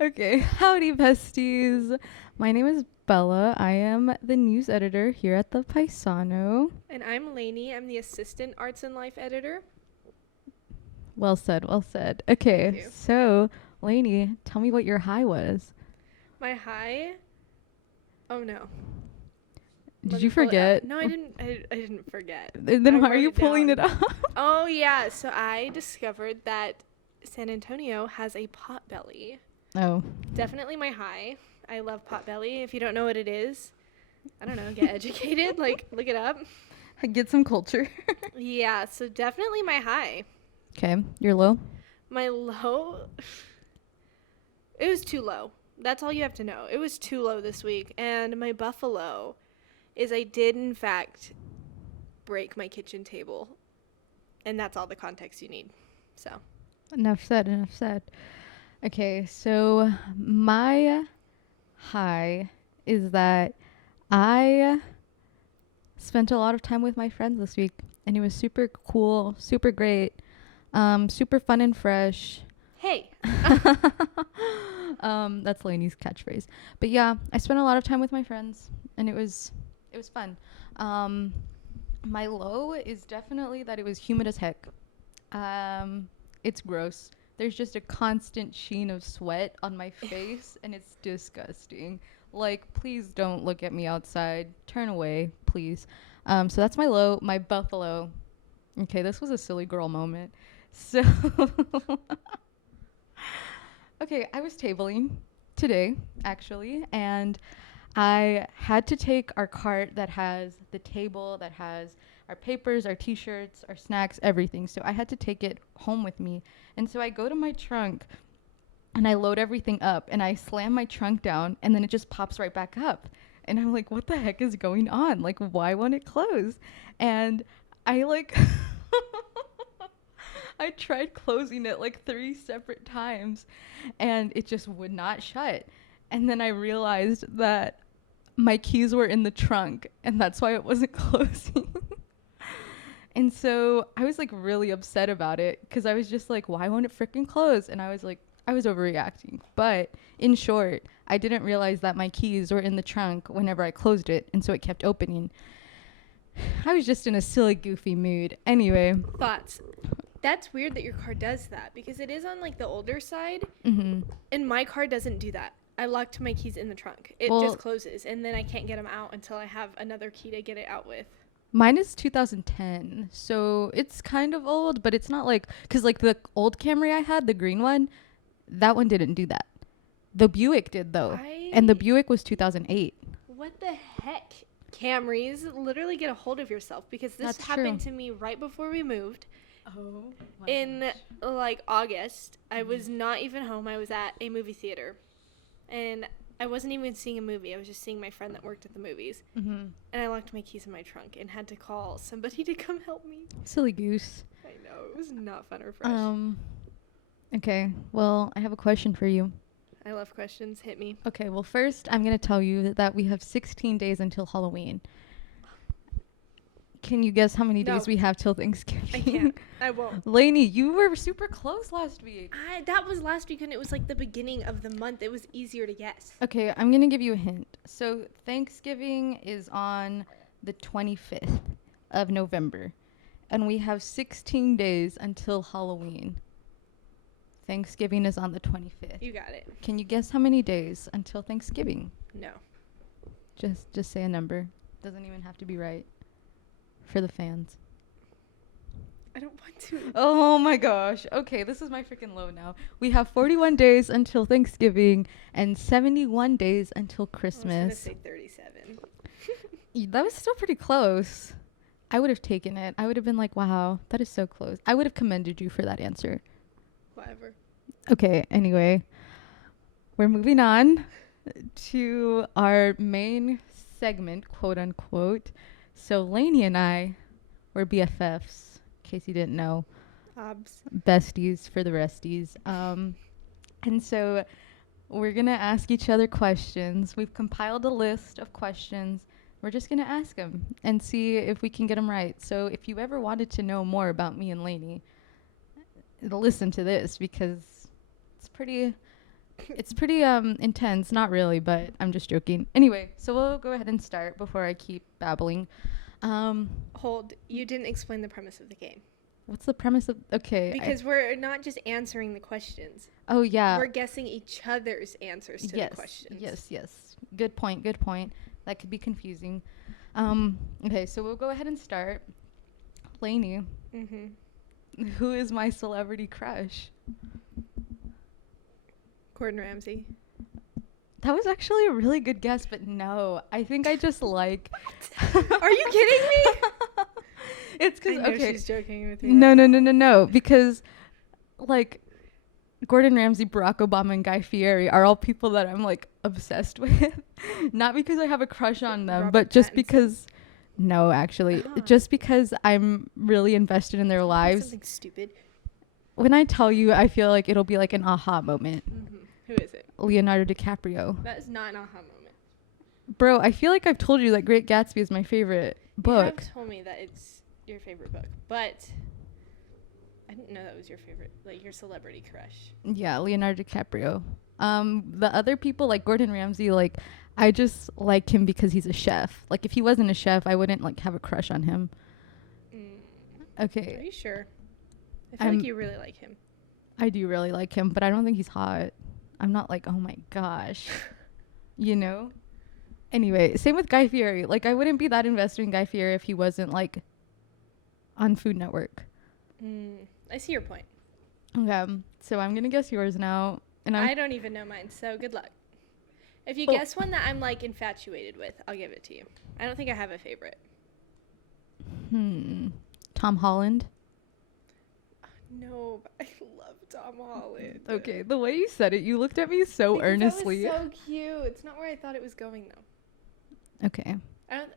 Okay, howdy besties. My name is Bella. I am the news editor here at the Paisano. And I'm Laynie. I'm the assistant arts and life editor. Well said, well said. Thank Okay, you. so Lainey, tell me what your high was. My high. Oh no. Did Let you me pull it up. forget? No, I didn't. I didn't forget. I Then why are wrote you it pulling it down. up? Oh yeah. So I discovered that San Antonio has a potbelly. Oh. Definitely my high. I love potbelly. If you don't know what it is, I don't know. Get educated. Like look it up. Get some culture. Yeah. So definitely my high. Okay, you're low? My low. It was too low. That's all you have to know. It was too low this week. And my buffalo is I did, in fact, break my kitchen table. And that's all the context you need. So, Enough said, enough said. Okay, so my high is that I spent a lot of time with my friends this week, and it was super cool, super great, super fun and fresh. hey. That's Lainey's catchphrase. But yeah, I spent a lot of time with my friends, and it was fun. My low is definitely that it was humid as heck. It's gross. There's just a constant sheen of sweat on my face, and it's disgusting. Like, please don't look at me outside. Turn away, please. So that's my low. My buffalo. Okay, this was a silly girl moment. So, okay, I was tabling today, actually, and I had to take our cart that has the table, that has our papers, our t-shirts, our snacks, everything. So I had to take it home with me. And so I go to my trunk and I load everything up and I slam my trunk down and then it just pops right back up. And I'm like, what the heck is going on? Like, why won't it close? And I like I tried closing it like 3 separate times and it just would not shut. And then I realized that my keys were in the trunk and that's why it wasn't closing. And so I was like really upset about it because I was just like, why won't it freaking close? And I was like, I was overreacting. But in short, I didn't realize that my keys were in the trunk whenever I closed it. And so it kept opening. I was just in a silly, goofy mood. Anyway. Thoughts. That's weird that your car does that because it is on like the older side. Mm-hmm. And my car doesn't do that. I locked my keys in the trunk. It Well, just closes. And then I can't get them out until I have another key to get it out with. mine is 2010. So it's kind of old, but it's not like, because like the old Camry I had, the green one, that one didn't do that. The Buick did though. And the Buick was 2008. What the heck? Camrys, literally get a hold of yourself because this That's happened true. to me right before we moved. Oh, In like August, I was not even home. I was at a movie theater. And I wasn't even seeing a movie. I was just seeing my friend that worked at the movies. Mm-hmm. And I locked my keys in my trunk and had to call somebody to come help me. Silly goose. I know, it was not fun or fresh. Okay. Well, I have a question for you. I love questions. Hit me. Okay. Well, first, I'm going to tell you that we have 16 days until Halloween. Can you guess how many No. days we have till Thanksgiving? I can't. I won't. Lainey, you were super close last week. That was last week and it was like the beginning of the month. It was easier to guess. Okay, I'm going to give you a hint. So, Thanksgiving is on the 25th of November, and we have 16 days until Halloween. Thanksgiving is on the 25th. You got it. Can you guess how many days until Thanksgiving? No. Just say a number. Doesn't even have to be right. For the fans. I don't want to. Oh my gosh. Okay, this is my freaking low now. We have 41 days until Thanksgiving and 71 days until I was Christmas. going to say 37. That was still pretty close. I would have taken it. I would have been like, wow, that is so close. I would have commended you for that answer. Whatever. Okay, anyway. We're moving on to our main segment, quote unquote. So Lainey and I were BFFs, in case you didn't know. Hobbs. Besties for the resties. And so we're going to ask each other questions. We've compiled a list of questions. We're just going to ask them and see if we can get them right. So if you ever wanted to know more about me and Lainey, listen to this because It's pretty intense. Not really, but I'm just joking. Anyway, so we'll go ahead and start before I keep babbling. Hold, you didn't explain the premise of the game. What's the premise of? Okay. Because we're not just answering the questions. Oh yeah. We're guessing each other's answers to the questions. Yes. Good point. That could be confusing. Okay, so we'll go ahead and start. Laynie. Mm-hmm. Who is my celebrity crush? Gordon Ramsay. That was actually a really good guess, but no. I think I just like... Are you kidding me? It's because... Okay. She's joking with you. No. Because, like, Gordon Ramsay, Barack Obama, and Guy Fieri are all people that I'm, like, obsessed with. Not because I have a crush on them, Robert but just Pattinson. because... No, actually. Just because I'm really invested in their lives. Something stupid. When I tell you, I feel like it'll be like an aha moment. Mm-hmm. Who is it? Leonardo Dicaprio. That is not an aha moment. Bro, I feel like I've told you that Great Gatsby is my favorite book. You have told me that it's your favorite book, but I didn't know that was your favorite, like your celebrity crush. Yeah, Leonardo DiCaprio. The other people, like Gordon Ramsay, like I just like him because he's a chef. Like if he wasn't a chef, I wouldn't like have a crush on him. Okay. Are you sure? I feel like you really like him. I do really like him, but I don't think he's hot. I'm not like, oh my gosh. You know? Anyway, same with Guy Fieri. Like I wouldn't be that invested in Guy Fieri if he wasn't like on Food Network. I see your point. Okay. So I'm gonna guess yours now. And I don't even know mine, so good luck. If you guess one that I'm like infatuated with, I'll give it to you. I don't think I have a favorite. Tom Holland. No, but I love Tom Holland. Okay, the way you said it, you looked at me so because earnestly. That was so cute. It's not where I thought it was going though. Okay.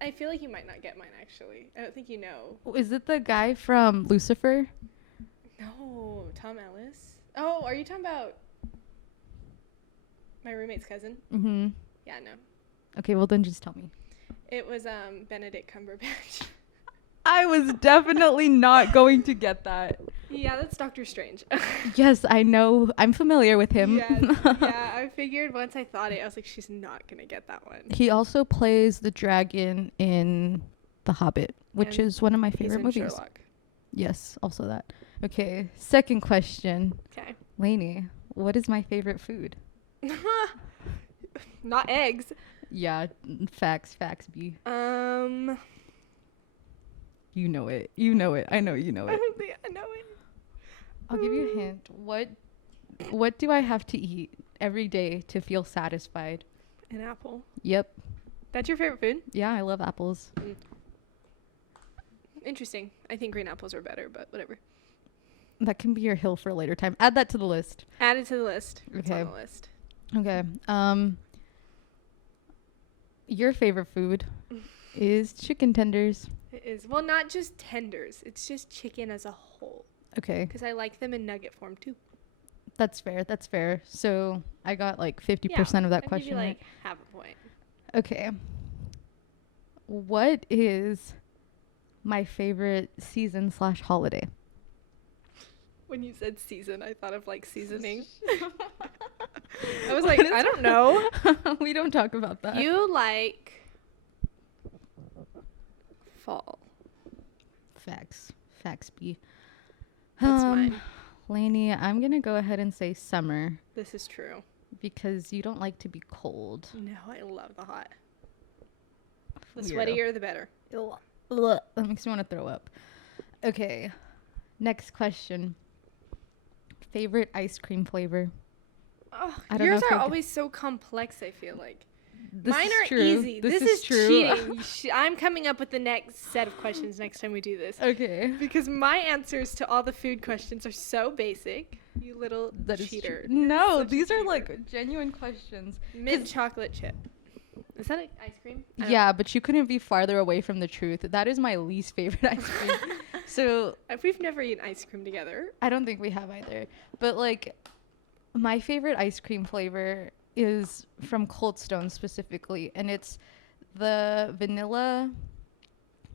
I feel like you might not get mine actually. I don't think you know. Is it the guy from Lucifer? No, Tom Ellis. Oh, are you talking about my roommate's cousin? Mm-hmm. Yeah, no. Okay, well then just tell me. It was Benedict Cumberbatch. I was definitely not going to get that. Yeah, that's Doctor Strange. Yes, I know. I'm familiar with him. Yeah, I figured once I thought it, I was like, she's not going to get that one. He also plays the dragon in The Hobbit, which is one of my favorite movies. Sherlock. Yes, also that. Okay, second question. Okay. Laynie, what is my favorite food? Not eggs. Yeah, facts, B. You know it. I know you know it. I don't think I know it. I'll give you a hint. What do I have to eat every day to feel satisfied? An apple. Yep. That's your favorite food? Yeah, I love apples. Interesting. I think green apples are better, but whatever. That can be your hill for a later time. Add that to the list. Add it to the list. Okay. It's on the list. Okay. Your favorite food is chicken tenders. It is. Well, not just tenders. It's just chicken as a whole. Okay. Because I like them in nugget form too. That's fair. So I got like 50% of that question. Give you like half a point. Okay. What is my favorite season/holiday? When you said season, I thought of like seasoning. I was like, I don't know. We don't talk about that. You like fall. Facts B. That's mine. Laynie, I'm going to go ahead and say summer. This is true. Because you don't like to be cold. No, I love the hot. The Weirdo. sweatier, the better. That makes me want to throw up. Okay. Next question. Favorite ice cream flavor? Oh, I don't yours know if are always so complex, I feel like. This Mine is are true. easy. This is true. cheating. I'm coming up with the next set of questions next time we do this. Okay. Because my answers to all the food questions are so basic. You little cheater. No, these are like genuine questions. Mint chocolate chip. Is that ice cream? Yeah, but you couldn't be farther away from the truth. That is my least favorite ice cream. So we've never eaten ice cream together. I don't think we have either. But like my favorite ice cream flavor is from Cold Stone specifically, and it's the vanilla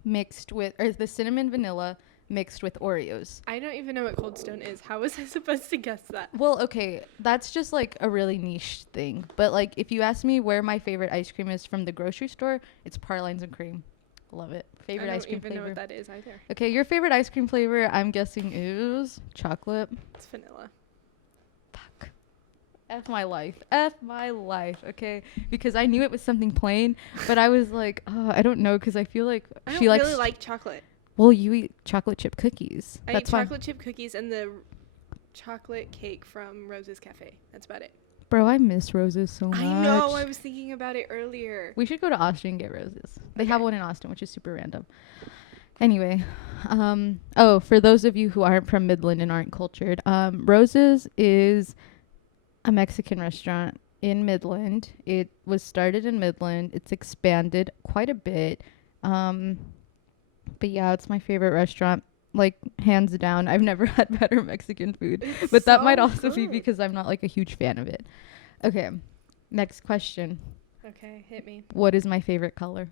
mixed with, or the cinnamon vanilla mixed with Oreos. I don't even know what Cold Stone is. How was I supposed to guess that? Well, okay, that's just like a really niche thing. But like, if you ask me where my favorite ice cream is from the grocery store, it's Parlines and Cream. Love it. Favorite ice cream I don't even flavor. know what that is either. Okay, your favorite ice cream flavor, I'm guessing, is chocolate. It's vanilla. Fuck. F my life. F my life. Okay, because I knew it was something plain, but I was like, oh, I don't know, because I feel like I don't she likes. really like chocolate. Well, you eat chocolate chip cookies. I That's eat why. chocolate chip cookies and the chocolate cake from Rosas Cafe. That's about it. Bro, I miss Roses so much. I know. I was thinking about it earlier. We should go to Austin and get Roses. They Okay. have one in Austin, which is super random. Anyway, oh, for those of you who aren't from Midland and aren't cultured, Roses is a Mexican restaurant in Midland. It was started in Midland. It's expanded quite a bit. But yeah, it's my favorite restaurant, like hands down. I've never had better Mexican food, It's but that so might also be good. because I'm not like a huge fan of it. Okay, next question. Okay, hit me. What is my favorite color?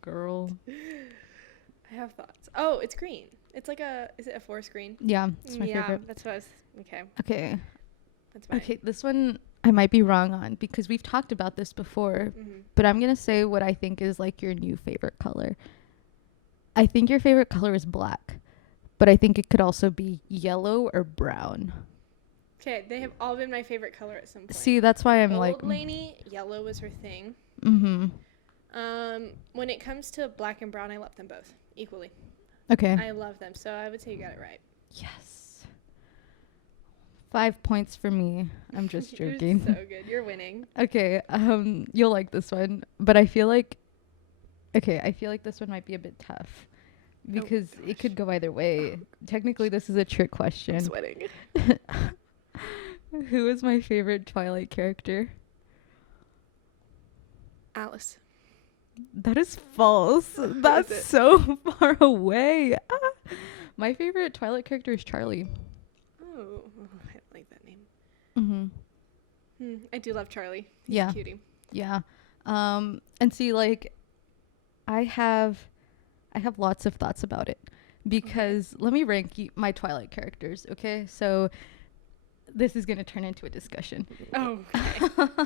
Girl. I have thoughts. Oh, it's green. It's like is it a forest green? Yeah, it's my yeah, favorite. that's what I was, okay. Okay. That's mine. Okay, this one I might be wrong on because we've talked about this before, Mm-hmm. but I'm going to say what I think is like your new favorite color. I think your favorite color is black, but I think it could also be yellow or brown. Okay, they have all been my favorite color at some point. See, that's why I'm Old like, Lainey, yellow was her thing. mhm. When it comes to black and brown, I love them both equally. Okay. I love them, so I would say you got it right. Yes. 5 points for me. I'm just You're joking. so good. You're winning. Okay, you'll like this one, but I feel like this one might be a bit tough because it could go either way. Technically, this is a trick I'm question. sweating. Who is my favorite Twilight character? Alice. That is false. That's it? so far away. Ah. My favorite Twilight character is Charlie. Oh, I don't like that name. Mhm. I do love Charlie. He's Yeah. a cutie. Yeah. And see, like, I have lots of thoughts about it because let me rank my Twilight characters. Okay, so this is gonna turn into a discussion. Oh, okay.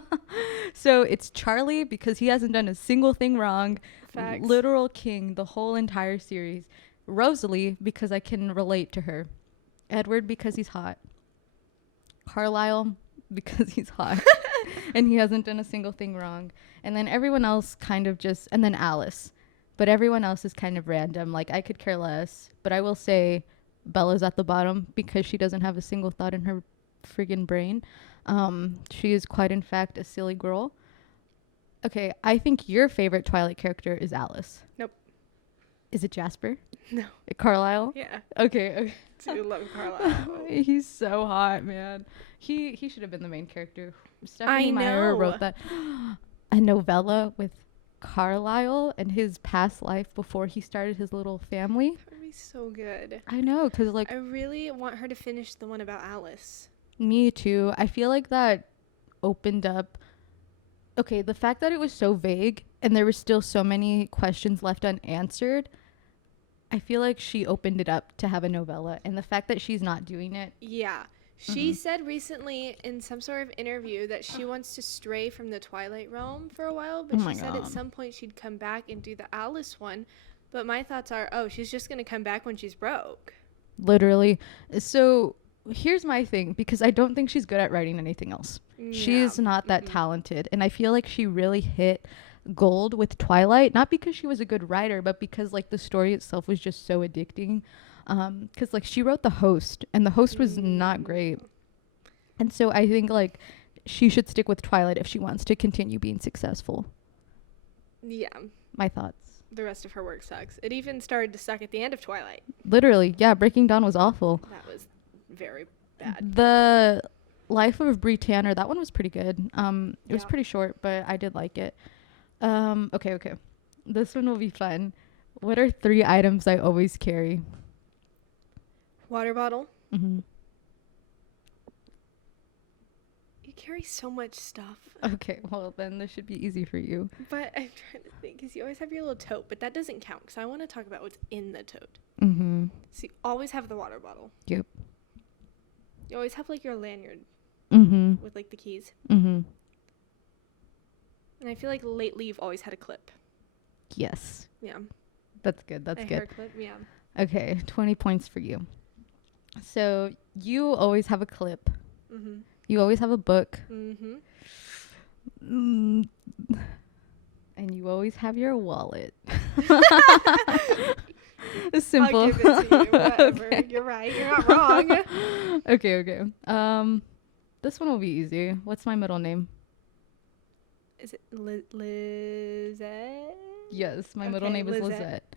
So it's Charlie because he hasn't done a single thing wrong. Facts. Literal king the whole entire series. Rosalie because I can relate to her. Edward because he's hot. Carlisle because he's hot and he hasn't done a single thing wrong. And then everyone else kind of just, and then Alice. But everyone else is kind of random. Like, I could care less. But I will say Bella's at the bottom because she doesn't have a single thought in her friggin' brain. She is quite, in fact, a silly girl. Okay, I think your favorite Twilight character is Alice. Nope. Is it Jasper? No. Carlisle? Yeah. Okay. I do love Carlisle. He's so hot, man. He should have been the main character. Stephanie I Meyer know. wrote that. A novella with Carlisle and his past life before he started his little family. That would be so good. I know, because like I really want her to finish the one about Alice. me too. I feel like that opened up. Okay, the fact that it was so vague and there were still so many questions left unanswered, I feel like she opened it up to have a novella. And the fact that she's not doing it. Yeah. She said recently in some sort of interview that she wants to stray from the Twilight realm for a while, but Oh my she said at God. some point she'd come back and do the Alice one. But my thoughts are, oh, she's just going to come back when she's broke. Literally. So here's my thing, because I don't think she's good at writing anything else. She's not that talented. And I feel like she really hit gold with Twilight, not because she was a good writer, but because like the story itself was just so addicting. Because like she wrote The Host, and The Host was not great. And so I think like she should stick with Twilight if she wants to continue being successful. Yeah. My thoughts. The rest of her work sucks. It even started to suck at the end of Twilight. Literally, yeah, Breaking Dawn was awful. That was very bad. The Life of Brie Tanner, that one was pretty good. It was Yeah. pretty short, but I did like it. Okay. This one will be fun. What are 3 items I always carry? Water bottle. Mm-hmm. You carry so much stuff. Okay, well, then this should be easy for you. But I'm trying to think, because you always have your little tote, but that doesn't count, because I want to talk about what's in the tote. Mm-hmm. So you always have the water bottle. Yep. You always have, like, your lanyard Mm-hmm. with, like, the keys. Mm-hmm. And I feel like lately you've always had a clip. Yes. Yeah. That's good. That's A good. hair clip, yeah. Okay, 20 points for you. So you always have a clip. Mm-hmm. You always have a book. Mm-hmm. And you always have your wallet. Simple. I'll give it to you. Whatever. Okay. You're right. You're not wrong. Okay. This one will be easy. What's my middle name? Is it Lizette? Yes, my middle Okay, name is Lizette. Lizette.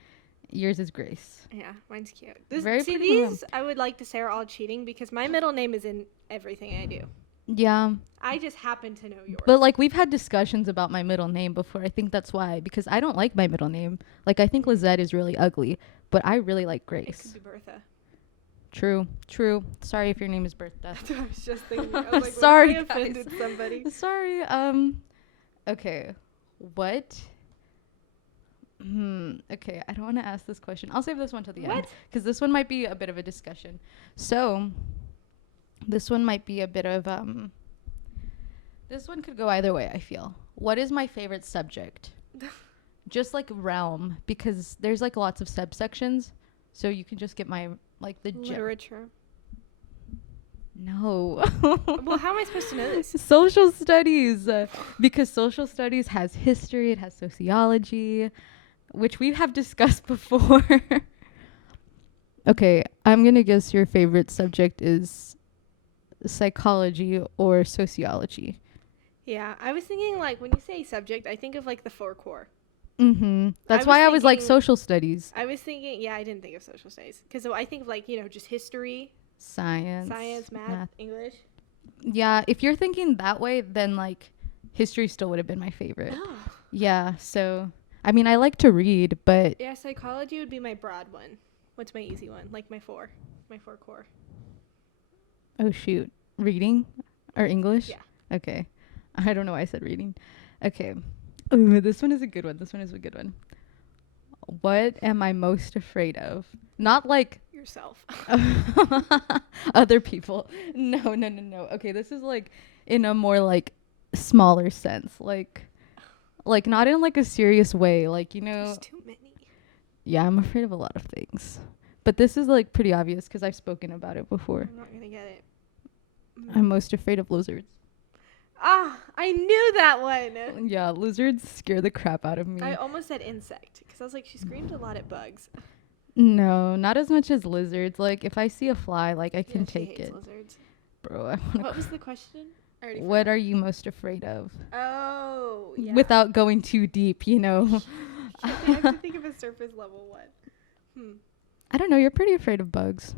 Yours is Grace. Yeah, mine's cute. Very See, pretty these I would like to say are all cheating because my middle name is in everything I do. Yeah, I just happen to know yours. but like we've had discussions about my middle name before. I think that's why, because I don't like my middle name. Like I think Lizette is really ugly, but I really like It Grace. could be Bertha. True. Sorry if your name is Bertha. That's what I was just thinking. I was like, Sorry, what if I offended somebody? Sorry. Okay. What? Okay, I don't want to ask this question. I'll save this one till the end What? because this one might be a bit of a discussion. So, this one might be a bit of this one could go either way, I feel. What is my favorite subject? Just like realm, because there's like lots of subsections, so you can just get my like the Literature. No. Well, how am I supposed to know this? Social studies, because social studies has history, it has sociology, which we have discussed before. Okay, I'm gonna guess your favorite subject is psychology or sociology. Yeah, I was thinking like when you say subject, I think of like the four core. Mm-hmm. That's I why was I was like thinking- social studies. I was thinking, yeah, I didn't think of social studies because I think of like just history, Science, math, English. Yeah, if you're thinking that way, then like history still would have been my favorite. Oh. Yeah, so I mean, I like to read, but Yeah, psychology would be my broad one. What's my easy one? Like my four core. oh shoot, reading or English? Yeah. Okay. I don't know why I said reading. Okay. Ooh, this one is a good one. What am I most afraid of? Not like Yourself. other people. No. Okay, this is like in a more like smaller sense. Like not in like a serious way. Like, There's too many. Yeah, I'm afraid of a lot of things. But this is like pretty obvious because I've spoken about it before. I'm not gonna get it. I'm most afraid of lizards. Ah, I knew that one. Yeah, lizards scare the crap out of me. I almost said insect because I was like, she screamed a lot at bugs. No, not as much as lizards. Like if I see a fly, like I can Yeah, she take hates it. Lizards. Bro, I wanna What was the question? I already What are you most afraid of? Oh, yeah. Without going too deep, I have to think of a surface level one. I don't know, you're pretty afraid of bugs.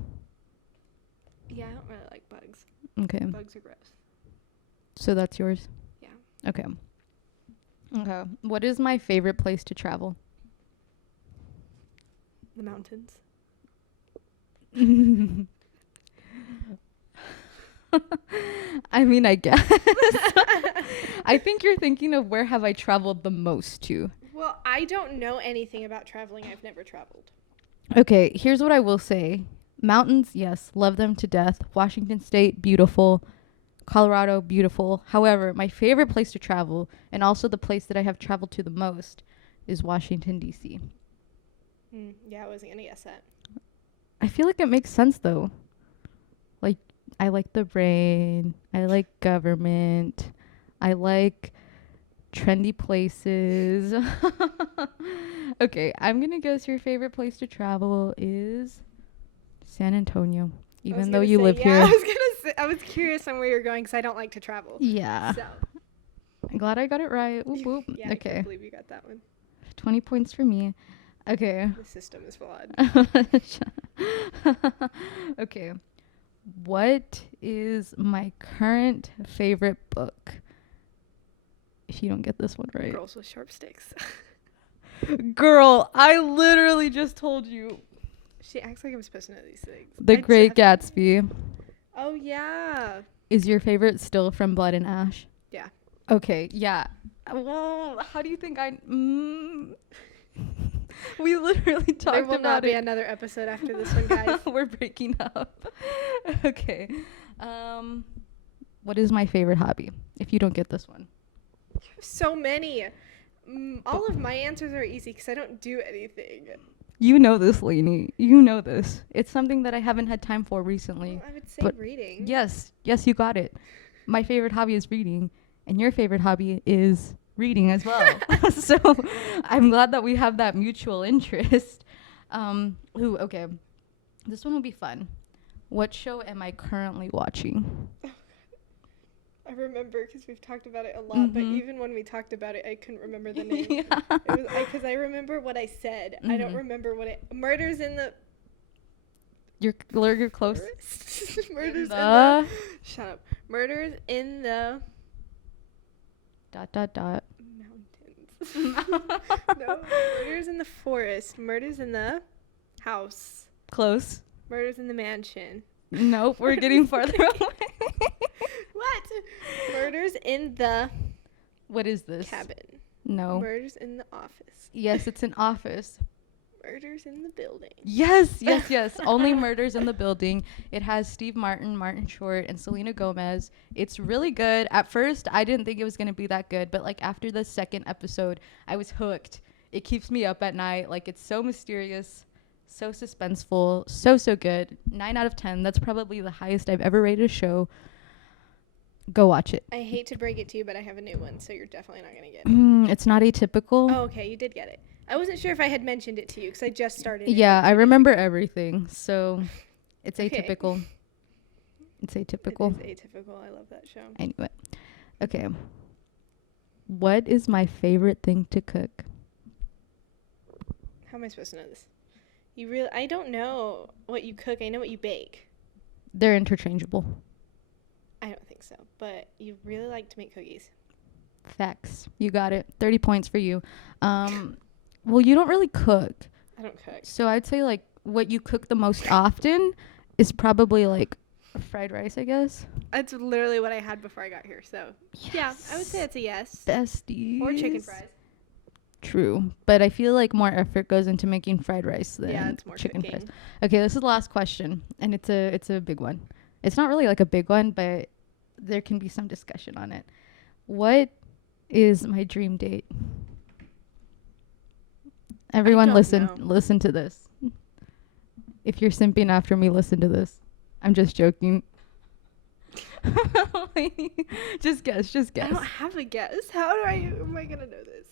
Yeah, I don't really like bugs. Okay. Bugs are gross. So that's yours? Yeah. Okay. What is my favorite place to travel? The mountains. I mean, I guess. I think you're thinking of where have I traveled the most to. Well, I don't know anything about traveling. I've never traveled. Okay, here's what I will say. Mountains, yes, love them to death. Washington State, beautiful. Colorado, beautiful. However, my favorite place to travel, and also the place that I have traveled to the most, is Washington, D.C. Yeah, I wasn't going to guess that. I feel like it makes sense, though. Like, I like the rain. I like government. I like trendy places. Okay, I'm going to guess your favorite place to travel is San Antonio, even though you live here. I was curious on where you're going because I don't like to travel. Yeah. So. I'm glad I got it right. Whoop, whoop. Yeah, I Okay. can't believe you got that one. 20 points for me. Okay. The system is flawed. Okay. What is my current favorite book? If you don't get this one right. Girls with sharp sticks. Girl, I literally just told you. She acts like I'm supposed to know these things. The Great Gatsby. Oh, yeah. Is your favorite still From Blood and Ash? Yeah. Okay, yeah. Well, how do you think we literally talked about it. There will not be another episode after this one, guys. We're breaking up. Okay. What is my favorite hobby? If you don't get this one. So many. All of my answers are easy because I don't do anything. You know this, Laynie. You know this. It's something that I haven't had time for recently. Well, I would say reading. Yes, you got it. My favorite hobby is reading, and your favorite hobby is reading as well. So I'm glad that we have that mutual interest. Okay. This one will be fun. What show am I currently watching? I remember because we've talked about it a lot, but even when we talked about it, I couldn't remember the name. Yeah. Because I remember what I said. I don't remember what it... Murders in the... You're close. Murders in the... Shut up. Murders in the... ... Mountains. No. Murders in the forest. Murders in the house. Close. Murders in the mansion. Nope, we're getting farther away. What? Murders in the... What is this? Cabin. No. Murders in the office. Yes, it's an office. Murders in the building. Yes. Only Murders in the Building. It has Steve Martin, Martin Short, and Selena Gomez. It's really good. At first, I didn't think it was going to be that good, but like after the second episode, I was hooked. It keeps me up at night. Like, it's so mysterious, so suspenseful, so good. 9 out of 10. That's probably the highest I've ever rated a show. Go watch it. I hate to break it to you, but I have a new one, so you're definitely not going to get it. It's not atypical. Oh, okay. You did get it. I wasn't sure if I had mentioned it to you because I just started. Yeah, I remember everything. So it's atypical. It's atypical. It is atypical. I love that show. Anyway. Okay. What is my favorite thing to cook? How am I supposed to know this? I don't know what you cook. I know what you bake. They're interchangeable. I don't think so. But you really like to make cookies. Facts. You got it. 30 points for you. Well, you don't really cook. I don't cook. So I'd say like what you cook the most often is probably like fried rice, I guess. That's literally what I had before I got here. So yes. Yeah, I would say that's a yes. Besties. Or chicken fries. True. But I feel like more effort goes into making fried rice than it's more chicken cooking. fries. Okay, this is the last question. And it's a big one. It's not really like a big one, but there can be some discussion on it. What is my dream date? Everyone listen to this. If you're simping after me, listen to this. I'm just joking. Just guess. I don't have a guess. Am I gonna know this?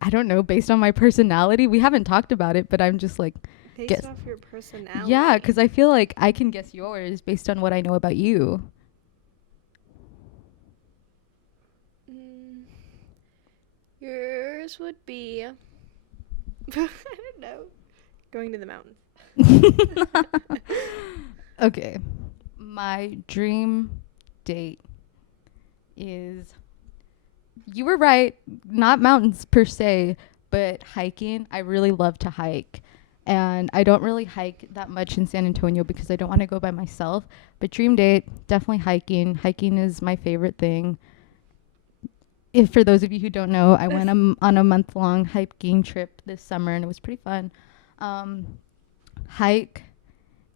I don't know. Based on my personality, we haven't talked about it, but I'm just like based off your personality. Yeah, because I feel like I can guess yours based on what I know about you. Yours would be I don't know. Going to the mountains. Okay. My dream date is, you were right, not mountains per se, but hiking. I really love to hike. And I don't really hike that much in San Antonio because I don't want to go by myself. But dream date, definitely hiking. Hiking is my favorite thing. If for those of you who don't know, I went on a month-long hiking trip this summer, and it was pretty fun. Hike,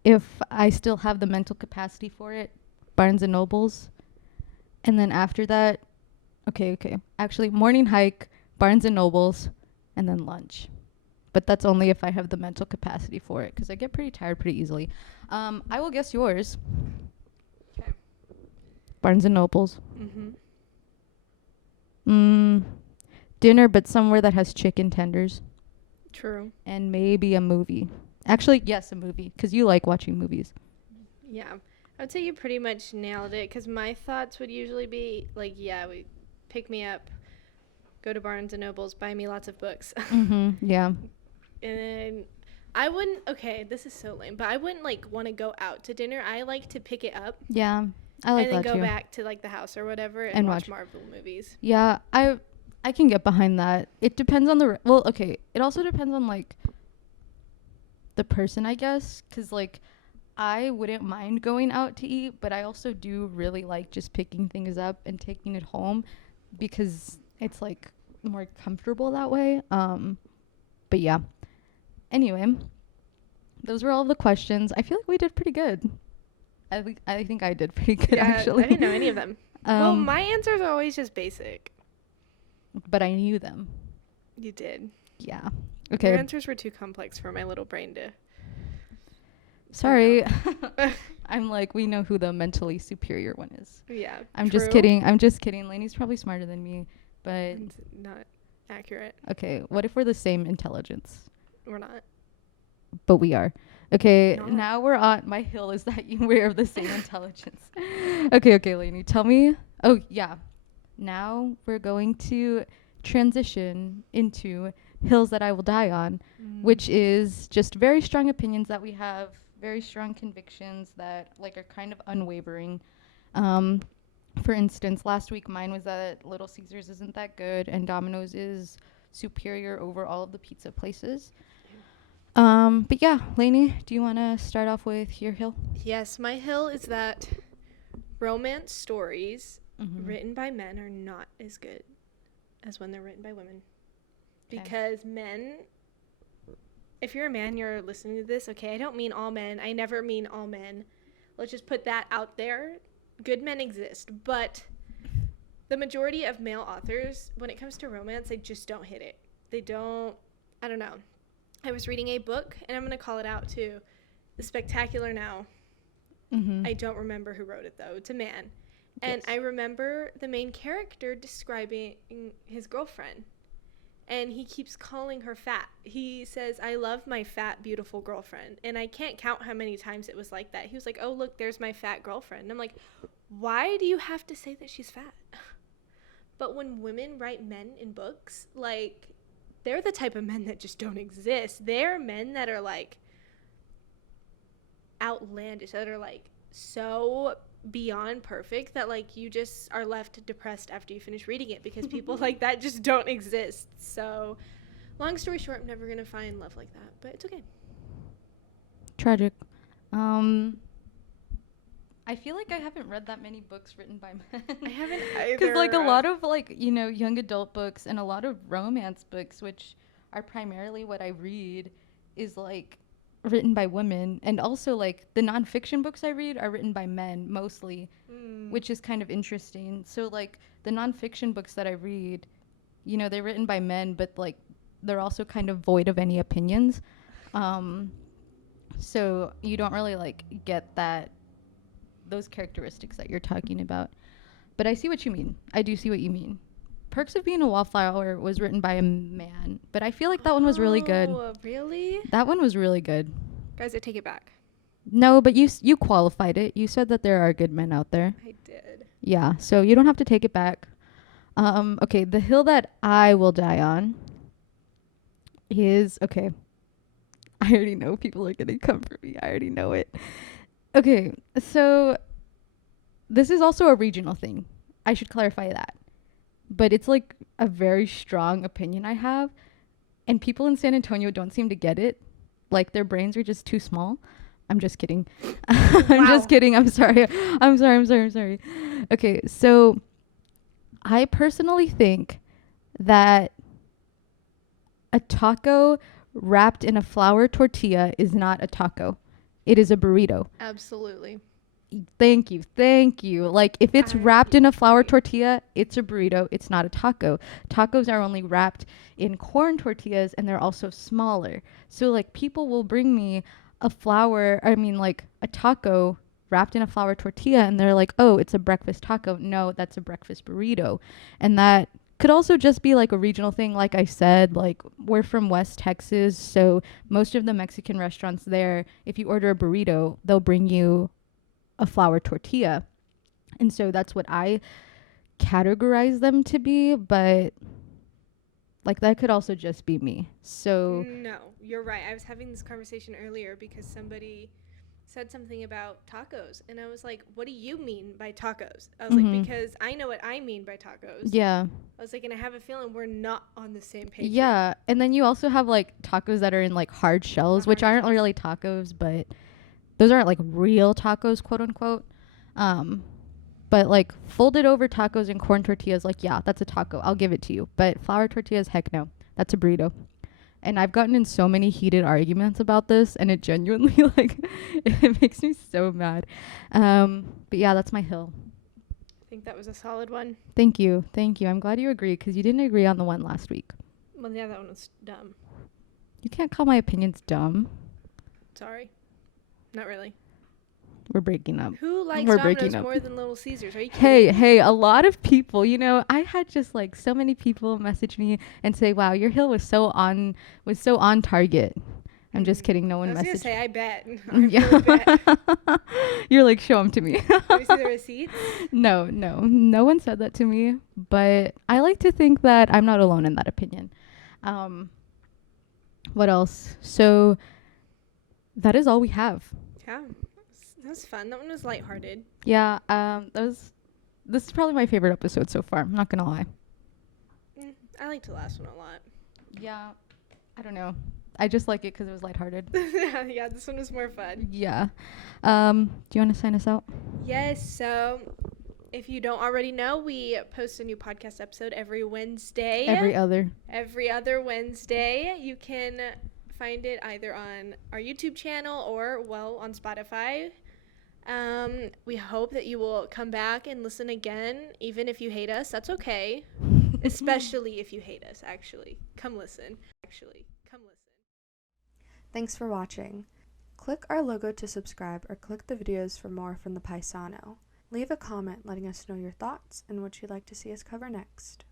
if I still have the mental capacity for it, Barnes & Nobles. And then after that, okay. Actually, morning hike, Barnes & Nobles, and then lunch. But that's only if I have the mental capacity for it, because I get pretty tired pretty easily. I will guess yours. Okay. Barnes & Nobles. Mm-hmm. Dinner, but somewhere that has chicken tenders. True. And maybe a movie. Actually, yes, a movie, because you like watching movies. Yeah. I would say you pretty much nailed it, because my thoughts would usually be, like, we pick me up, go to Barnes & Nobles, buy me lots of books. Yeah. And I wouldn't, this is so lame, but I wouldn't, want to go out to dinner. I like to pick it up. Yeah, I like that too. And then go back to, the house or whatever and watch Marvel movies. Yeah, I can get behind that. It depends on it also depends on, the person, I guess, because, I wouldn't mind going out to eat, but I also do really like just picking things up and taking it home because it's like more comfortable that way. But yeah. Anyway, those were all the questions. I feel like we did pretty good. I think I did pretty good, actually. I didn't know any of them. Well, my answers are always just basic. But I knew them. You did. Yeah. Okay. Your answers were too complex for my little brain to... Sorry. I'm like, we know who the mentally superior one is. Yeah. I'm just kidding. Laynie's probably smarter than me, but... It's not accurate. Okay, what if we're the same intelligence? We're not. But we are. Okay, No. now we're on my hill is that we're of the same intelligence. Okay, Lainie, tell me. Oh, yeah. Now we're going to transition into hills that I will die on, which is just very strong opinions that we have, very strong convictions that like are kind of unwavering. For instance, last week mine was that Little Caesars isn't that good and Domino's is superior over all of the pizza places. But yeah, Lainie, do you want to start off with your hill? Yes, my hill is that romance stories written by men are not as good as when they're written by women. Okay. Because men, if you're a man, you're listening to this, okay, I don't mean all men. I never mean all men. Let's just put that out there. Good men exist, but the majority of male authors, when it comes to romance, they just don't hit it. They don't, I don't know. I was reading a book, and I'm going to call it out too, The Spectacular Now. I don't remember who wrote it, though. It's a man. And I remember the main character describing his girlfriend, and he keeps calling her fat. He says, I love my fat, beautiful girlfriend. And I can't count how many times it was like that. He was like, oh, look, there's my fat girlfriend. And I'm like, why do you have to say that she's fat? But when women write men in books, like, they're the type of men that just don't exist. They're men that are, like, outlandish, that are, like, so beyond perfect that, like, you just are left depressed after you finish reading it because people like that just don't exist. So, long story short, I'm never going to find love like that, but it's okay. Tragic. I feel like I haven't read that many books written by men. I haven't either. Because, like, a lot of, like, you know, young adult books and a lot of romance books, which are primarily what I read, is, like, written by women. And also, like, the nonfiction books I read are written by men, mostly, which is kind of interesting. So, like, the nonfiction books that I read, you know, they're written by men, but, like, they're also kind of void of any opinions. So you don't really, like, get those characteristics that you're talking about. But I see what you mean. I do see what you mean. Perks of Being a Wallflower was written by a man, but I feel like that one was really good. Oh, really? That one was really good. Guys, I take it back. No, but you qualified it. You said that there are good men out there. I did. Yeah, so you don't have to take it back. Okay, the hill that I will die on is, okay, I already know people are going to come for me. I already know it. Okay, so this is also a regional thing. I should clarify that. But it's like a very strong opinion I have. And people in San Antonio don't seem to get it. Like their brains are just too small. I'm just kidding. I'm just kidding. I'm sorry. Okay, so I personally think that a taco wrapped in a flour tortilla is not a taco. It is a burrito. Absolutely. Thank you. Like, if it's wrapped in a flour tortilla, it's a burrito. It's not a taco. Tacos are only wrapped in corn tortillas, and they're also smaller. So, like, people will bring me a taco wrapped in a flour tortilla, and they're like, oh, it's a breakfast taco. No, that's a breakfast burrito. And that could also just be, like, a regional thing. Like I said, like, we're from West Texas, so most of the Mexican restaurants there, if you order a burrito, they'll bring you a flour tortilla. And so that's what I categorize them to be, but like that could also just be me. So no, you're right. I was having this conversation earlier because somebody said something about tacos, and I was like, what do you mean by tacos? I was like, because I know what I mean by tacos. Yeah. I was like, and I have a feeling we're not on the same page. Yeah. Here. And then you also have like tacos that are in like hard shells, which aren't really tacos, but those aren't like real tacos, quote unquote. But like folded over tacos and corn tortillas, like, yeah, that's a taco. I'll give it to you. But flour tortillas, heck no. That's a burrito. And I've gotten in so many heated arguments about this, and it genuinely, like, it makes me so mad. But yeah, that's my hill. I think that was a solid one. Thank you. Thank you. I'm glad you agree, because you didn't agree on the one last week. Well, yeah, that one was dumb. You can't call my opinions dumb. Sorry. Not really. We're breaking up. Who likes We're Domino's breaking up. more than Little Caesars? Are you kidding? Hey, a lot of people, you know, I had just like so many people message me and say, wow, your hill was so on target. I'm just kidding. No one messaged. I was going to say, I bet. Yeah. Really bet. You're like, show them to me. Let me see the receipts. No one said that to me, but I like to think that I'm not alone in that opinion. What else? So that is all we have. Yeah. That was fun. That one was lighthearted. Yeah, this is probably my favorite episode so far. I'm not gonna lie. I liked the last one a lot. Yeah, I don't know. I just like it because it was lighthearted. Yeah, this one was more fun. Yeah. Do you want to sign us out? Yes. So, if you don't already know, we post a new podcast episode every Wednesday. Every other Wednesday. You can find it either on our YouTube channel or, well, on Spotify. We hope that you will come back and listen again, even if you hate us. That's okay. Especially if you hate us, actually. Come listen. Thanks for watching. Click our logo to subscribe or click the videos for more from the Paisano. Leave a comment letting us know your thoughts and what you'd like to see us cover next.